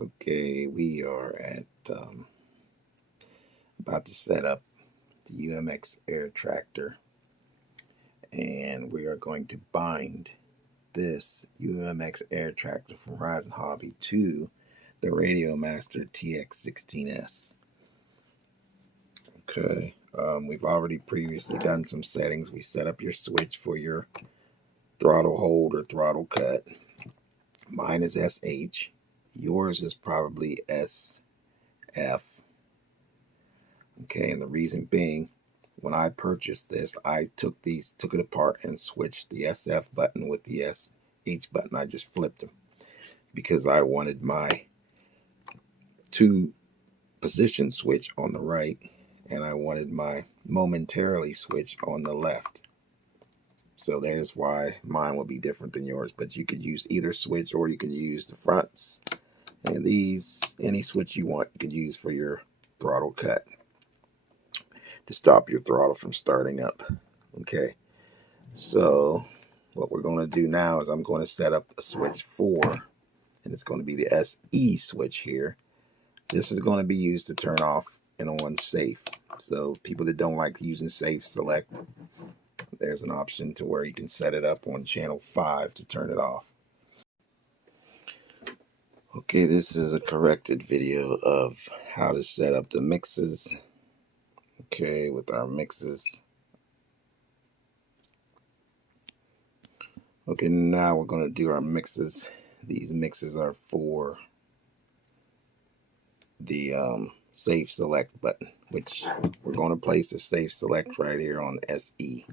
Okay, we are at about to set up the UMX air tractor, and we are going to bind this UMX air tractor from Horizon Hobby to the Radiomaster TX16S. Okay, we've already previously done some settings. We set up your switch for your throttle hold or throttle cut. Mine is SH. Yours is probably SF. Okay, and the reason being, when I purchased this, I took it apart and switched the SF button with the SH button. I just flipped them because I wanted my 2-position switch on the right, and I wanted my momentarily switch on the left. So there's why mine will be different than yours. But you could use either switch, or you can use the fronts. And these, any switch you want, you can use for your throttle cut to stop your throttle from starting up. Okay, so what we're going to do now is I'm going to set up a switch 4, and it's going to be the SE switch here. This is going to be used to turn off and on safe. So people that don't like using safe select, there's an option to where you can set it up on channel 5 to turn it off. Okay, this is a corrected video of how to set up the mixes. Okay, with our mixes. Okay, now we're going to do our mixes. These mixes are for the safe select button, which we're going to place the safe select right here on SE.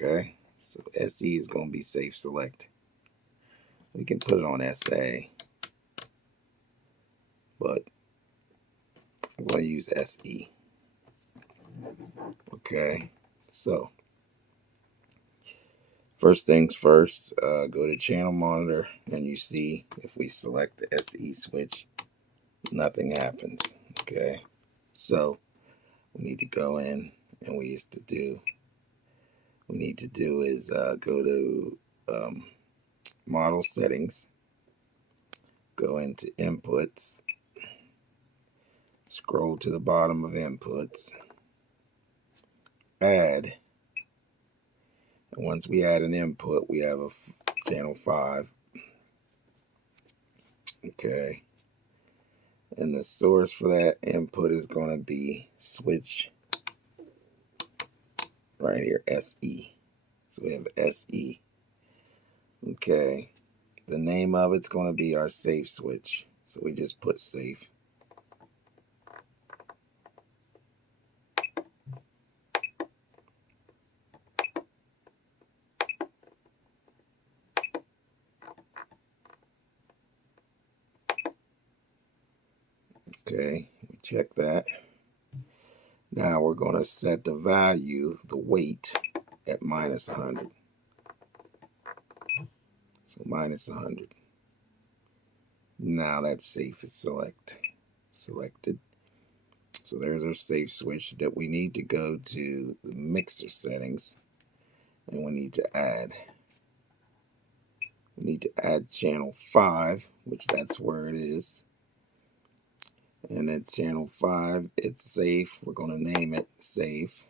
Okay, so SE is going to be safe select. We can put it on SA, but I'm going to use SE. Okay, so first things first, go to channel monitor, and you see if we select the SE switch, nothing happens. Okay, so we need to go in, and we need to do is go to model settings, go into inputs, scroll to the bottom of inputs, add, and once we add an input, we have a channel 5. Okay, and the source for that input is going to be switch right here, SE. So we have SE. Okay, the name of it's going to be our safe switch, so we just put safe. Okay, we check that. Now we're going to set the value, the weight, at -100. So -100. Now that safe is selected. So there's our safe switch. That we need to go to the mixer settings, and we need to add. We need to add channel 5, which that's where it is. And at channel 5, it's safe. We're going to name it safe.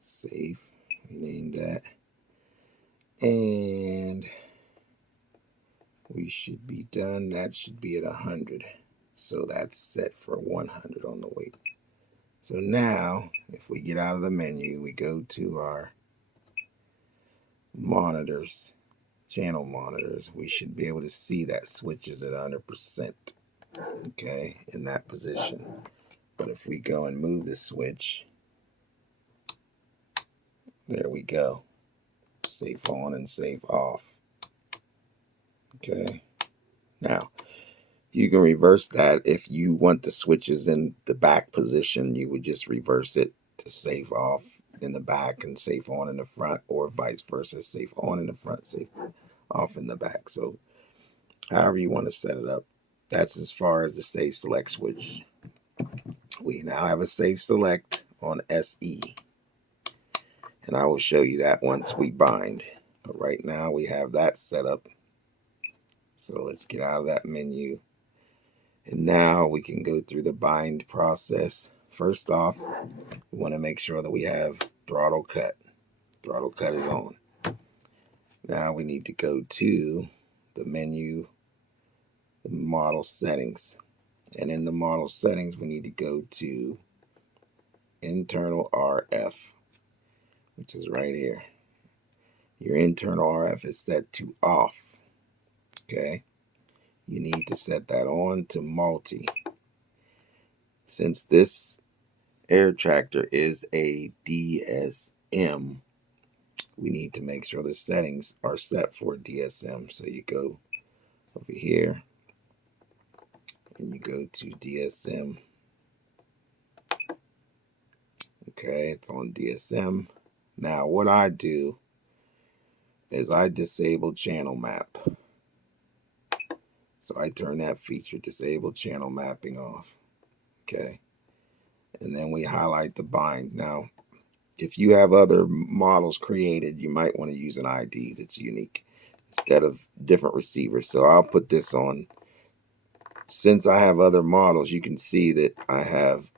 Safe. We named that. And we should be done. That should be at 100. So that's set for 100 on the weight. So now, if we get out of the menu, we go to our monitors, channel monitors. We should be able to see that switch is at 100%. Okay, in that position. But if we go and move the switch, there we go. Safe on and safe off. Okay, now you can reverse that. If you want the switches in the back position, you would just reverse it to safe off in the back and safe on in the front, or vice versa, safe on in the front, safe off in the back. So however you want to set it up. That's as far as the safe select switch. We now have a safe select on SE, and I will show you that once we bind. But right now we have that set up. So let's get out of that menu. And now we can go through the bind process. First off, we want to make sure that we have throttle cut. Throttle cut is on. Now we need to go to the menu, the model settings. And in the model settings, we need to go to internal RF, which is right here. Your internal RF is set to off. Okay. You need to set that on to multi. Since this air tractor is a DSM, we need to make sure the settings are set for DSM. So you go over here and you go to DSM. Okay, it's on DSM. Now what I do is I disable channel map. So I turn that feature, disable channel mapping, off. Okay. And then we highlight the bind. Now, if you have other models created, you might want to use an ID that's unique instead of different receivers. So I'll put this on. Since I have other models, you can see that I have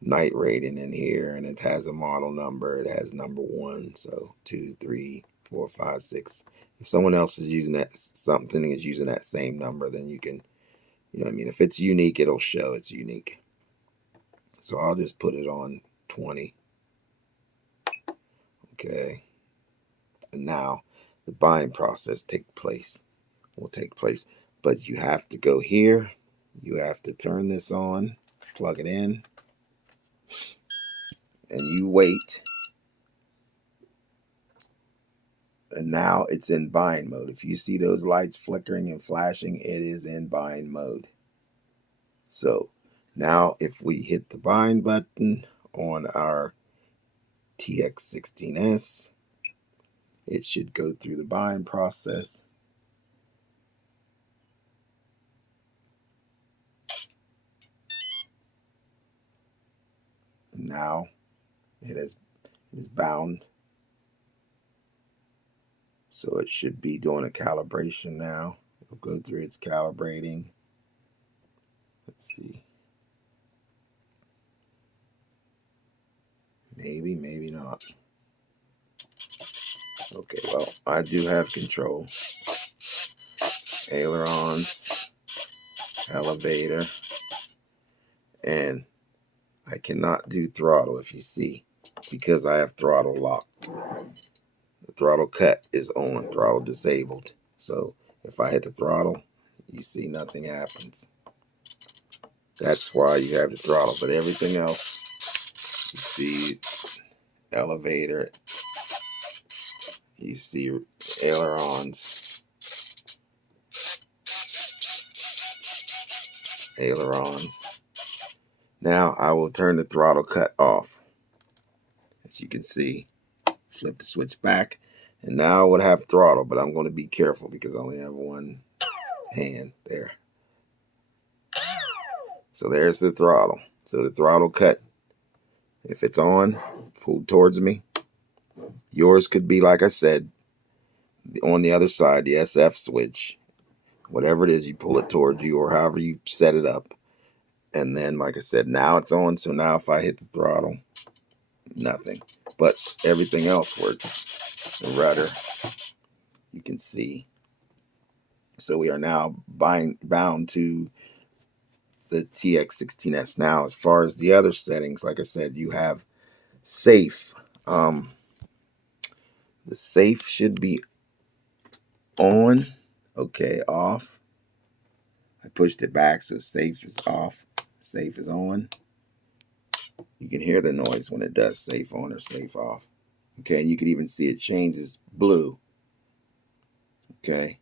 night rating in here, and it has a model number. It has number 1, so 2, 3, 4, 5, 6. If someone else is using that, something is using that same number, then you can, you know what I mean? If it's unique, it'll show it's unique. So I'll just put it on 20. Okay. And now the bind process will take place. But you have to go here. You have to turn this on, plug it in, and you wait. And now it's in bind mode. If you see those lights flickering and flashing, it is in bind mode. So now if we hit the bind button on our TX16S, it should go through the bind process. And now it is bound. So it should be doing a calibration now. It'll go through its calibrating. Let's see. Maybe, maybe not. Okay, well, I do have control. Ailerons, elevator, and I cannot do throttle, if you see, because I have throttle locked. The throttle cut is on, throttle disabled. So if I hit the throttle, you see nothing happens. That's why you have the throttle. But everything else, you see elevator, you see ailerons, ailerons. Now I will turn the throttle cut off. As you can see, flip the switch back, and now I would have throttle, but I'm going to be careful because I only have one hand there. So there's the throttle. So the throttle cut, if it's on, pulled towards me. Yours could be, like I said, on the other side, the SF switch. Whatever it is, you pull it towards you or however you set it up. And then, like I said, now it's on. So now if I hit the throttle, nothing. But everything else works. The rudder, you can see. So we are now bound to the TX16S. Now, as far as the other settings, like I said, you have safe. The safe should be on. Okay, off. I pushed it back, so safe is off. Safe is on. You can hear the noise when it does safe on or safe off. Okay, and you can even see it changes blue. Okay,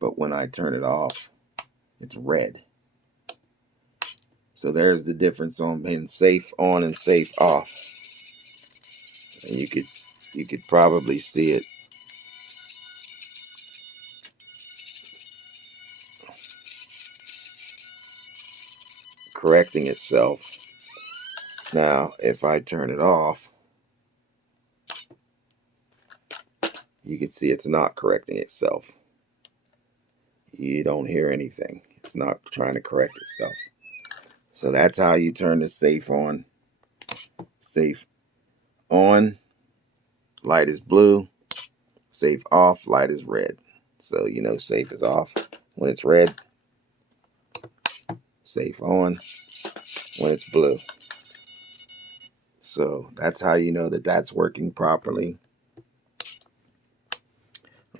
but when I turn it off, it's red. So there's the difference on being safe on and safe off. And you could probably see it. correcting itself. Now, if I turn it off, you can see it's not correcting itself. You don't hear anything. It's not trying to correct itself. So that's how you turn the safe on. Safe on, light is blue. Safe off, light is red. So you know safe is off when it's red. Safe on when it's blue. So that's how you know that that's working properly.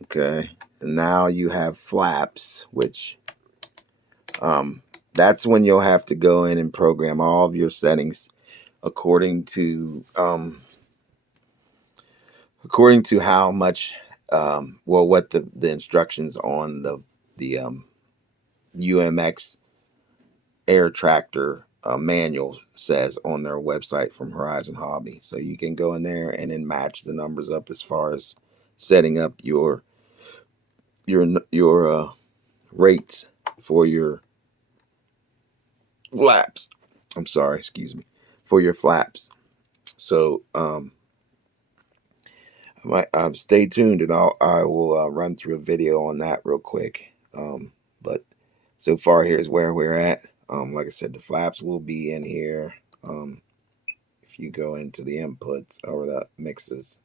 Okay, and now you have flaps, which that's when you'll have to go in and program all of your settings according to how much well, what the instructions on the UMX air tractor manual says on their website from Horizon Hobby. So you can go in there and then match the numbers up as far as setting up your rates for your flaps. I'm sorry, excuse me, for your flaps. So stay tuned, and I will run through a video on that real quick. But so far, here's where we're at. Like I said, the flaps will be in here. If you go into the inputs or the mixes,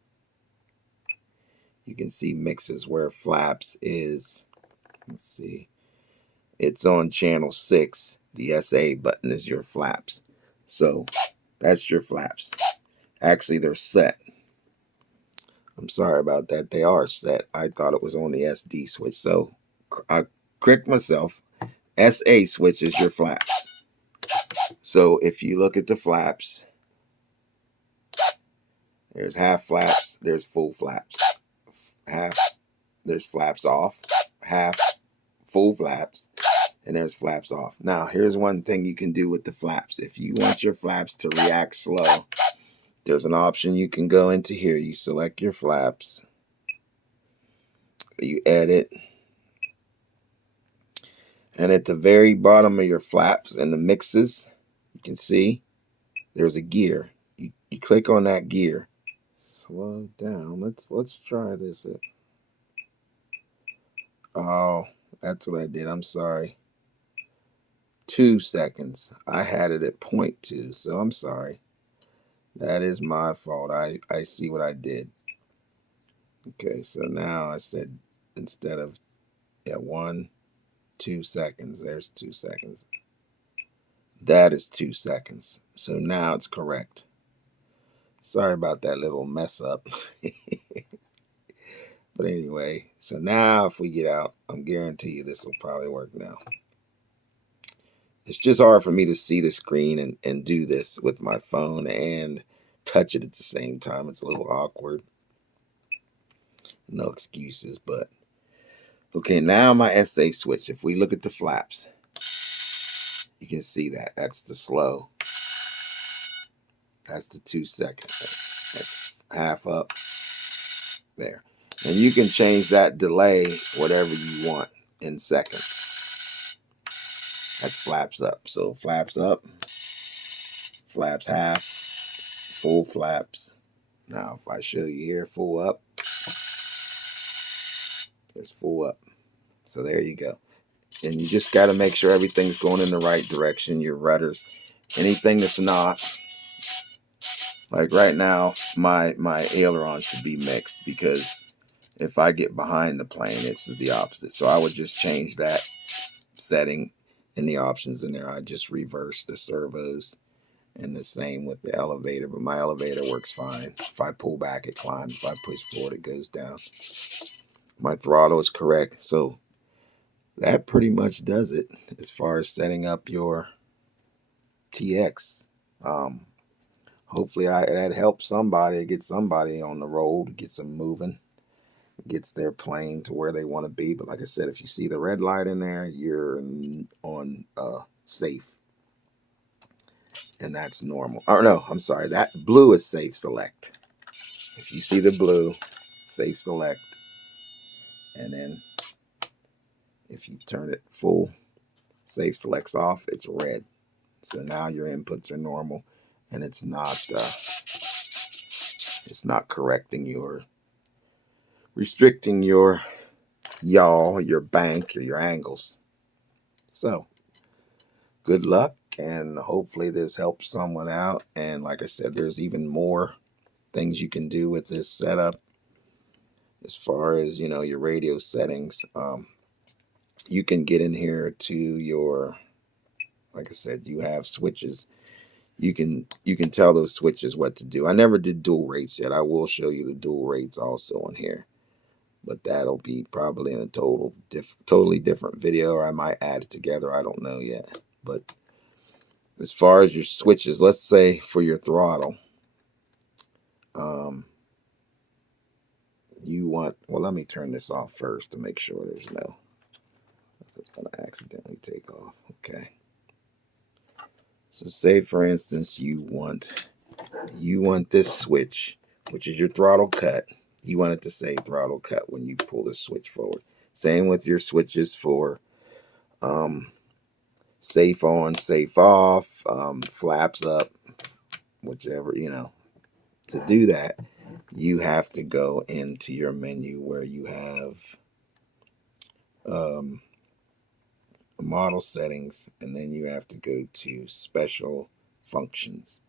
you can see mixes where flaps is. Let's see. It's on channel 6. The SA button is your flaps. So that's your flaps. Actually, they're set. I'm sorry about that. They are set. I thought it was on the SD switch. So I correct myself. SA switch is your flaps. So if you look at the flaps, there's half flaps, there's full flaps. Half, there's flaps off, half full flaps, and there's flaps off. Now, here's one thing you can do with the flaps. If you want your flaps to react slow, there's an option you can go into here. You select your flaps, you edit, and at the very bottom of your flaps and the mixes, you can see there's a gear. You click on that gear. Slow down. Let's try this. Oh, that's what I did. I'm sorry. 2 seconds. I had it at 0.2, so I'm sorry. That is my fault. I see what I did. Okay, so now I said instead of 1, 2 seconds. There's 2 seconds. That is 2 seconds. So now it's correct. Sorry about that little mess up. But anyway, so now if we get out, I'm guarantee you this will probably work now. It's just hard for me to see the screen and do this with my phone and touch it at the same time. It's a little awkward. No excuses, but okay, now my SA switch. If we look at the flaps, you can see that. That's the slow. That's the 2 seconds. That's half up there. And you can change that delay whatever you want in seconds. That's flaps up. So flaps up, flaps half, full flaps. Now if I show you here, full up, there's full up. So there you go. And you just got to make sure everything's going in the right direction. Your rudders, anything that's not, like right now, my aileron should be mixed, because if I get behind the plane, it's the opposite. So I would just change that setting in the options in there. I just reverse the servos, and the same with the elevator. But my elevator works fine. If I pull back, it climbs. If I push forward, it goes down. My throttle is correct. So that pretty much does it as far as setting up your TX. Hopefully that helps somebody, get somebody on the road, gets them moving, gets their plane to where they want to be. But like I said, if you see the red light in there, you're on safe, and that's normal. Or no, I'm sorry, that blue is safe select. If you see the blue, safe select, and then if you turn it full, safe selects off, it's red. So now your inputs are normal, and it's not correcting your, restricting your yaw, your bank, or your angles. So good luck, and hopefully this helps someone out. And like I said, there's even more things you can do with this setup as far as, you know, your radio settings. You can get in here to your, like I said, you have switches. You can tell those switches what to do. I never did dual rates yet. I will show you the dual rates also in here, but that'll be probably in a totally different video, or I might add it together. I don't know yet. But as far as your switches, let's say for your throttle, you want, well, let me turn this off first to make sure there's no, it's going to accidentally take off. Okay. So say for instance you want this switch, which is your throttle cut. You want it to say throttle cut when you pull the switch forward. Same with your switches for safe on, safe off, flaps up, whichever, you know. To do that, you have to go into your menu where you have model settings, and then you have to go to special functions.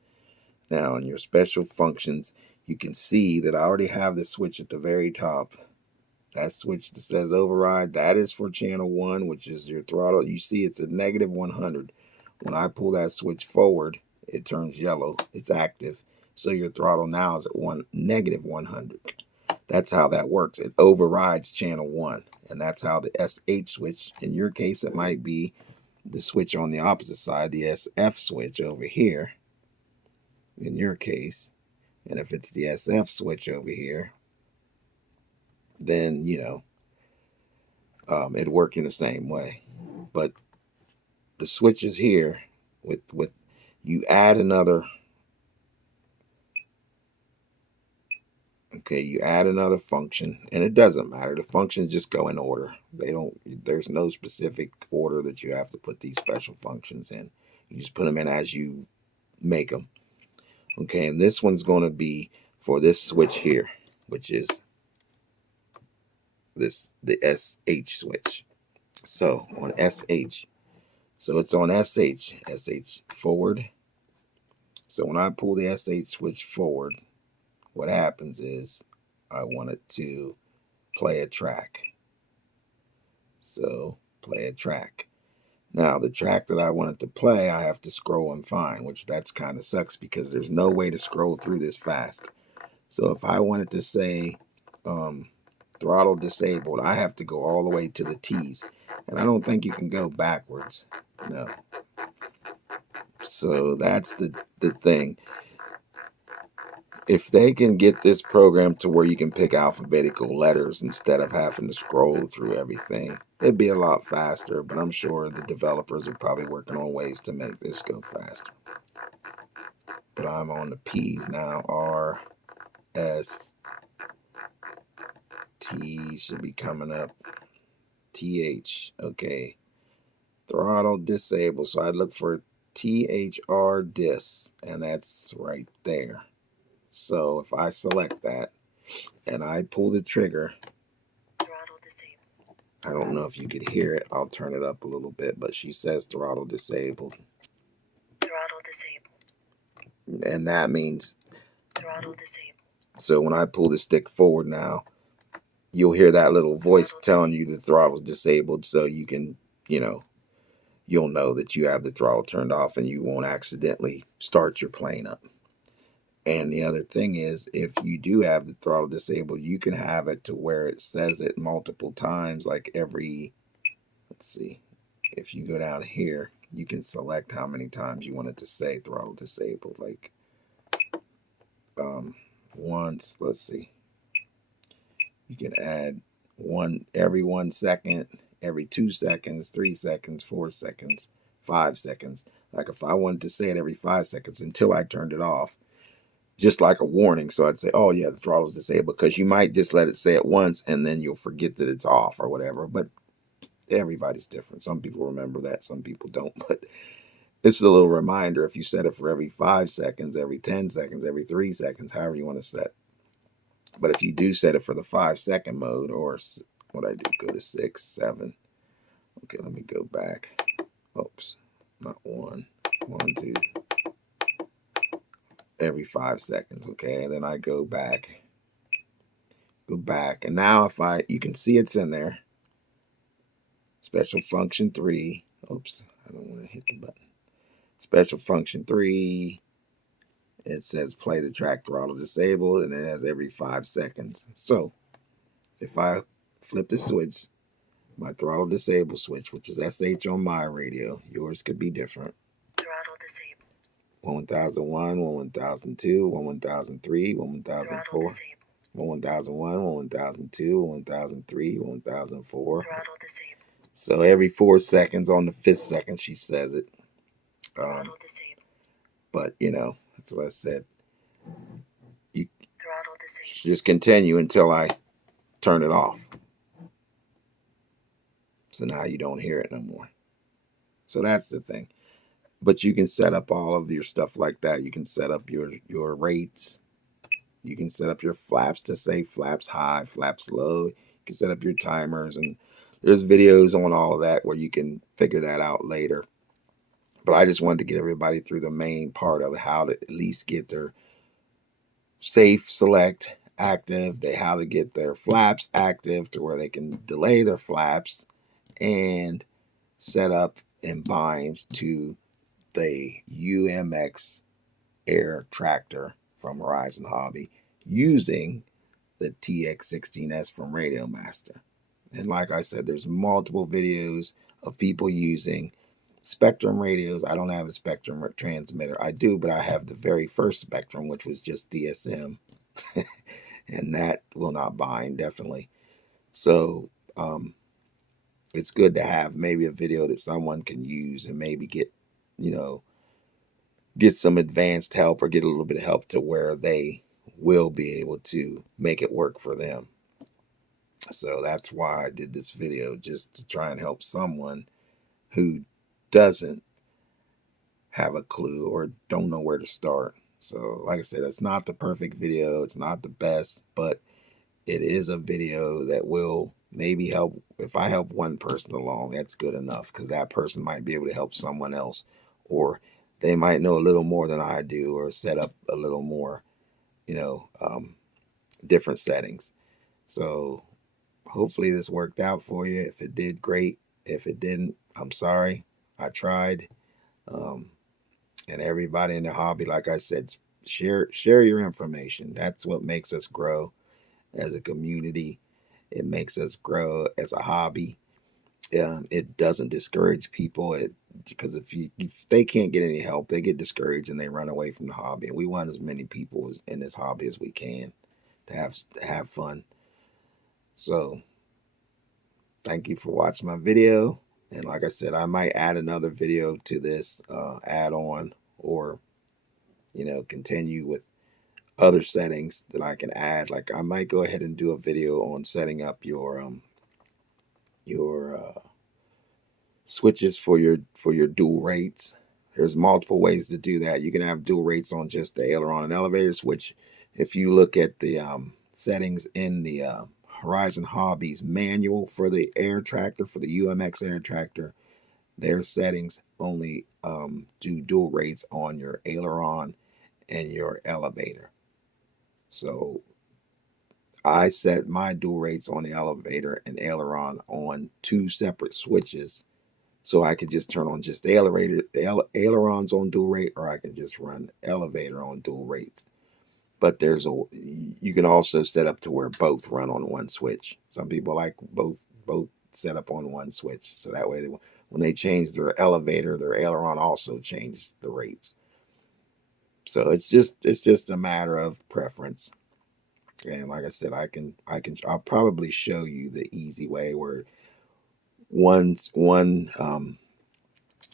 Now in your special functions, you can see that I already have the switch at the very top. That switch that says override, that is for channel 1, which is your throttle. You see it's a negative 100. When I pull that switch forward, it turns yellow. It's active. So your throttle now is at negative 100. That's how that works. It overrides channel 1. And that's how the SH switch, in your case, it might be the switch on the opposite side, the SF switch over here, in your case. And if it's the SF switch over here, then, you know, it'd work in the same way. But the switches here, with you add another, okay, you add another function, and it doesn't matter. The functions just go in order. There's no specific order that you have to put these special functions in. You just put them in as you make them. Okay, and this one's going to be for this switch here, which is the SH switch. So on SH, so it's on SH forward. So when I pull the SH switch forward, what happens is I want it to play a track. So play a track. Now the track that I want it to play, I have to scroll and find, which that's kind of sucks because there's no way to scroll through this fast. So if I wanted to say throttle disabled, I have to go all the way to the T's. And I don't think you can go backwards. No. So that's the thing. If they can get this program to where you can pick alphabetical letters instead of having to scroll through everything, it'd be a lot faster. But I'm sure the developers are probably working on ways to make this go faster. But I'm on the P's now. R, S, T should be coming up. TH. Okay. Throttle disabled. So I look for THR dis, and that's right there. So if I select that and I pull the trigger, throttle disabled. I don't know if you could hear it. I'll turn it up a little bit, but she says throttle disabled. Throttle disabled. And that means throttle disabled. So when I pull the stick forward now, you'll hear that little voice telling you the throttle's disabled, so you can, you know, you'll know that you have the throttle turned off and you won't accidentally start your plane up. And the other thing is, if you do have the throttle disabled, you can have it to where it says it multiple times, like every, let's see, if you go down here, you can select how many times you want it to say throttle disabled. Like once, let's see, you can add one every 1 second, every 2 seconds, 3 seconds, 4 seconds, 5 seconds. Like if I wanted to say it every 5 seconds until I turned it off, just like a warning. So I'd say, oh yeah, the throttle's disabled, because you might just let it say it once and then you'll forget that it's off or whatever. But everybody's different. Some people remember that, some people don't. But It's a little reminder if you set it for every 5 seconds, every 10 seconds, every 3 seconds, however you want to set. But if you do set it for the 5-second mode, or what I do, go to 6, 7. Okay, let me go back. Oops, not 1, 1, 2. Every 5 seconds. Okay, and then I go back, and now if you can see it's in there. Special function 3. Oops, I don't want to hit the button. Special function 3. It says play the track throttle disabled, and it has every 5 seconds. So if I flip the switch, my throttle disable switch, which is SH on my radio, yours could be different. Throttle disabled. 1001, 1002, 1003, 1004, 1001, 1002, 1003, 1004. Throttle disabled. So every 4 seconds, on the 5th second, she says it. Throttle disabled. But you know, that's what I said. You throttle disabled. Just continue until I turn it off. So now you don't hear it no more. So that's the thing. But you can set up all of your stuff like that. You can set up your rates. You can set up your flaps to say flaps high, flaps low. You can set up your timers, and there's videos on all of that where you can figure that out later. But I just wanted to get everybody through the main part of how to at least get their safe select active, how to get their flaps active to where they can delay their flaps and set up and bind to the UMX air tractor from Horizon Hobby using the TX16S from Radiomaster. And like I said, there's multiple videos of people using Spectrum radios. I don't have a Spectrum transmitter. I do, but I have the very first Spectrum, which was just DSM. And that will not bind, definitely. So it's good to have maybe a video that someone can use and maybe get, get some advanced help or get a little bit of help to where they will be able to make it work for them. So that's why I did this video, just to try and help someone who doesn't have a clue or don't know where to start. So like I said, it's not the perfect video. It's not the best, but it is a video that will maybe help. If I help one person along, that's good enough, because that person might be able to help someone else, or they might know a little more than I do, or set up a little more, different settings. So hopefully this worked out for you. If it did, great. If it didn't, I'm sorry. I tried. And everybody in the hobby, like I said, share your information. That's what makes us grow as a community. It makes us grow as a hobby. It doesn't discourage people, because if they can't get any help, they get discouraged and they run away from the hobby. And we want as many people in this hobby as we can to have fun. So thank you for watching my video. And like I said, I might add another video to this add on, or continue with other settings that I can add. Like I might go ahead and do a video on setting up your switches for your dual rates. There's multiple ways to do that. You can have dual rates on just the aileron and elevator switch. If you look at the settings in the Horizon Hobbies manual for the air tractor, for the UMX air tractor, their settings only do dual rates on your aileron and your elevator. So I set my dual rates on the elevator and aileron on 2 separate switches, so I could just turn on just the ailerons on dual rate, or I can just run elevator on dual rates. But you can also set up to where both run on one switch. Some people like both set up on one switch, so that way when they change their elevator, their aileron also changes the rates. So it's just a matter of preference. And like I said, I'll probably show you the easy way, where one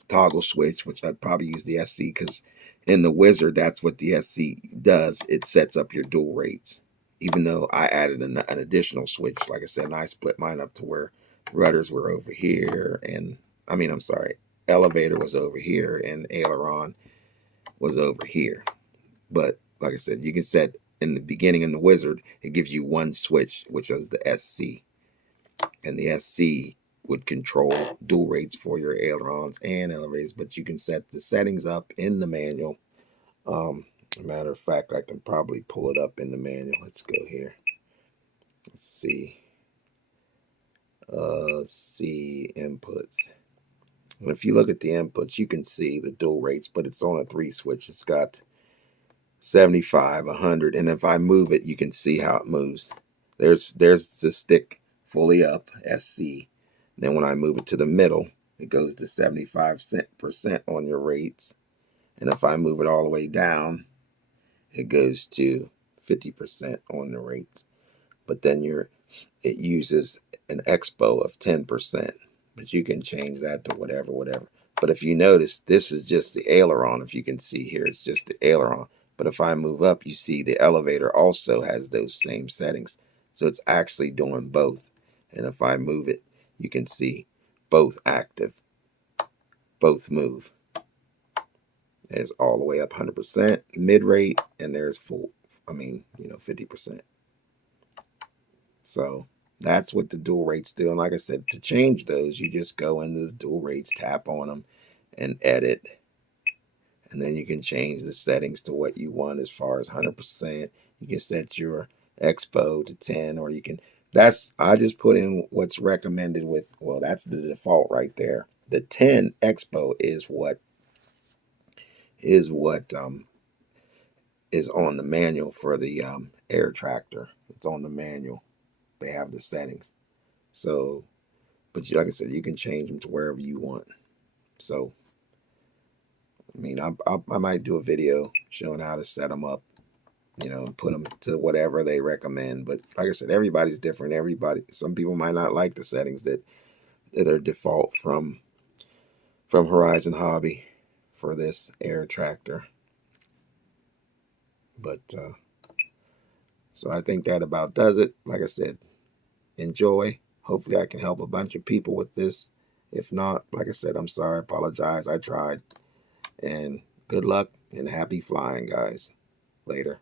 toggle switch, which I'd probably use the SC, because in the wizard, that's what the SC does. It sets up your dual rates. Even though I added an additional switch, like I said, and I split mine up to where rudders were over here, and I'm sorry, elevator was over here and aileron was over here. But like I said, you can set in the beginning in the wizard, it gives you one switch, which is the SC. And the SC would control dual rates for your ailerons and elevators, but you can set the settings up in the manual. Matter of fact, I can probably pull it up in the manual. Let's go here. Let's see. See inputs. And if you look at the inputs, you can see the dual rates, but it's on a 3 switch. It's got 75, 100, and if I move it, you can see how it moves. There's the stick fully up, SC. Then when I move it to the middle, it goes to 75% on your rates. And if I move it all the way down, it goes to 50% on the rates. But then it uses an expo of 10%. But you can change that to whatever. But if you notice, this is just the aileron. If you can see here, it's just the aileron. But if I move up, you see the elevator also has those same settings. So it's actually doing both. And if I move it, you can see both active, both move. There's all the way up 100%, mid rate, and there's full, 50%. So that's what the dual rates do. And like I said, to change those, you just go into the dual rates, tap on them, and edit. And then you can change the settings to what you want as far as 100%. You can set your expo to 10, or you can, I just put in what's recommended with, well, that's the default right there. The 10 expo is what is on the manual for the air tractor. It's on the manual. They have the settings. So, but like I said, you can change them to wherever you want. So, I might do a video showing how to set them up, put them to whatever they recommend. But like I said, everybody's different. Some people might not like the settings that are default from Horizon Hobby for this air tractor. But so I think that about does it. Like I said, enjoy. Hopefully I can help a bunch of people with this. If not, like I said, I'm sorry, apologize. I tried. And good luck and happy flying, guys. Later.